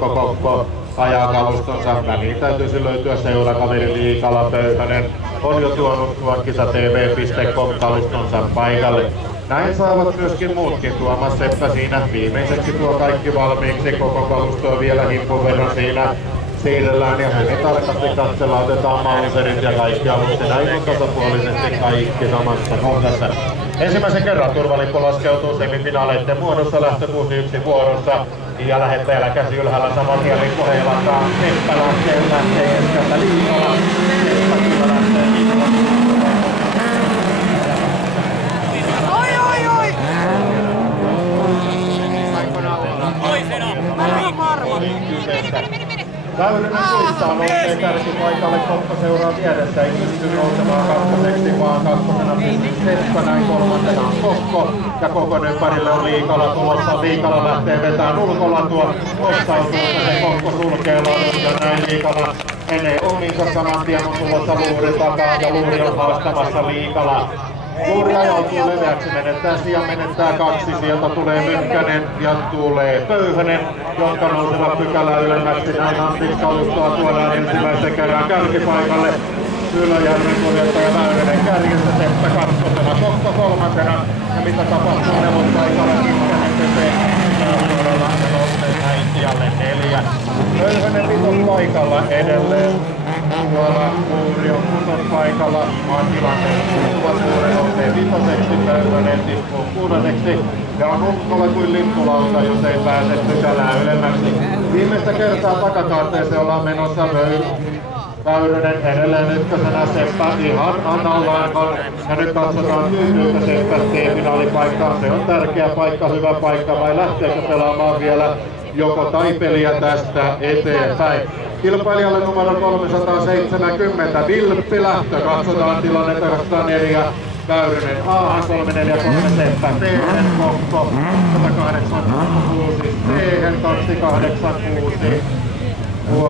Kokko ajaa kalustonsa. Väliin täytyisi löytyä seurakaveri Liikala. Pöyhönen on jo tuonut tuon kisatv.com kalustonsa paikalle. Näin saavat myöskin muutkin. Tuomas Seppä siinä viimeiseksi tuo kaikki valmiiksi. Koko kalustoa vielä himpun verran siinä siirrellään ja hyvin tarkasti katsella. Otetaan mauserit ja kaikki aluksi. Näin on tasapuolisesti kaikki samassa kohdassa. Ensimmäisen kerran turvalippu laskeutuu semifinaleiden muodossa lähtö 6-1 vuorossa. Ja lähettäjällä käsi ylhäällä saman tien lippu heilataan. Seppä lähtee keskältä Liikala. Seppä kyllä lähtee Liikala. Väyrynen suistaa nousee kärkipaikalle, Kokko seuraa vieressä, ei pysty nousemaan kakkoseksi, vaan kakkosena pystyy Seppä, näin kolmantena on Kokko. Ja Kokon ympärille on Liikala tulossa, Liikala lähtee vetämään ulkolatua, nostautuu, että se Kokko sulkee ladun ja näin Liikala menee omiinsa saman tien on tulossa Luuri takaa ja Luuri on haastamassa Liikala. Luuri ajautuu leveäksi, menettää sijaan, menettää kaksi, sieltä tulee Mykkänen ja tulee Pöyhönen, jonka nouseva pykälä ylemmäksi. Näin Antti kalustoa tuodaan ensimmäisen kerran kärkipaikalle. Ylöjärven kuljettaja Väyrynen kärjessä, Seppä kakkosena, Kokko kolmantena. Ja mitä tapahtuu nelospaikalla, Mykkänen tekee suoralla nousee äitialle 4. Pöyhönen vitospaikalla edelleen. Tuolla Luuri on kutospaikalla, Mantilainen kuuluvat Luuri nousee vitoseksi, Pöyhönen tippuu kuudeseksi ja on Ukkola kuin lippulauta, jos ei pääse pykälää ylemmäksi. Viimeistä kertaa takakaarteeseen ollaan menossa Väyrynen edelleen ykkösenä, Seppä ihan annallaan ja nyt katsotaan tyytyykö Seppä finaalipaikkaan. Se on tärkeä paikka, hyvä paikka vai lähteekö pelaamaan vielä joko tai peliä tästä eteenpäin. Kilpailijalle numero 370, Vilppi lähtö, katsotaan tilannetta 204, Väyrynen A, 343, Seppä C, Kokko, 186, C, 286,